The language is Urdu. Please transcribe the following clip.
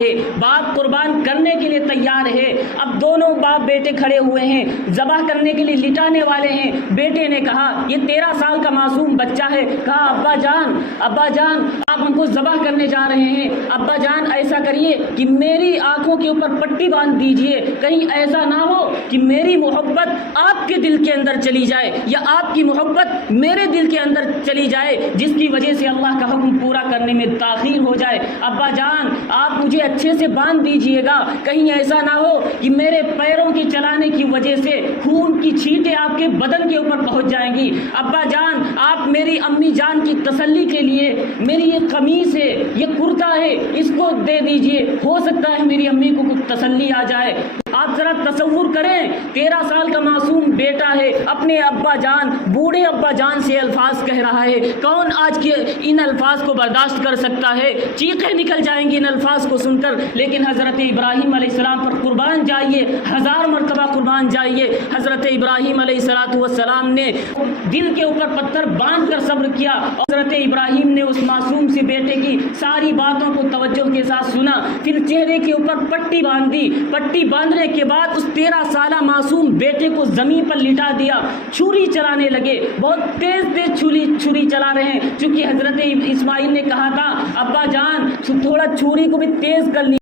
باپ قربان کرنے کے لیے تیار ہے۔ اب دونوں باپ بیٹے کھڑے ہوئے ہیں، ذبح کرنے کے لیے لٹانے والے ہیں۔ بیٹے نے کہا یہ 13 سال کا معصوم بچہ ہے، کہا ابا جان آپ ہم کو ذبح کرنے جا رہے ہیں، ابا جان ایسا کریے کہ میری آنکھوں کے اوپر پٹی باندھ دیجئے، کہیں ایسا نہ ہو کہ میری محبت آپ کے دل کے اندر چلی جائے یا آپ کی محبت میرے دل کے اندر چلی جائے، جس کی وجہ سے اللہ کا حکم پورا کرنے میں تاخیر ہو جائے۔ ابا جان آپ مجھے اچھے سے باندھ دیجئے گا، کہیں ایسا نہ ہو کہ میرے پیروں کے چلانے کی وجہ سے خون کی چھینٹیں آپ کے بدن کے اوپر پہنچ جائیں گی۔ ابا جان آپ میری امی جان کی تسلی کے لیے میری یہ قمیص ہے، یہ کرتا ہے، اس کو دے دیجئے، ہو سکتا ہے میری امی کو کچھ تسلی آ جائے۔ آپ ذرا تصور کریں، 13 سال کا معصوم بیٹا ہے، اپنے ابا جان، بوڑھے ابا جان سے الفاظ کہہ رہا ہے۔ کون آج کے ان الفاظ کو برداشت کر سکتا ہے؟ چیخیں نکل جائیں گی ان الفاظ کو سن کر۔ لیکن حضرت ابراہیم علیہ السلام پر قربان جائیے، 1000 مرتبہ قربان جائیے۔ حضرت ابراہیم علیہ السلام نے دل کے اوپر پتھر باندھ کر صبر کیا، اور حضرت ابراہیم نے اس معصوم سے بیٹے کی ساری باتوں کو توجہ کے ساتھ سنا، پھر چہرے کے اوپر پٹی باندھی۔ پٹی باندھنے کے بعد اس 13 سالہ معصوم بیٹے کو زمین پر لٹا دیا، چھری چلانے لگے، بہت تیز چھری چلا رہے ہیں، چونکہ حضرت اسماعیل نے کہا تھا ابا جان تھوڑا چھری کو بھی تیز کر لی۔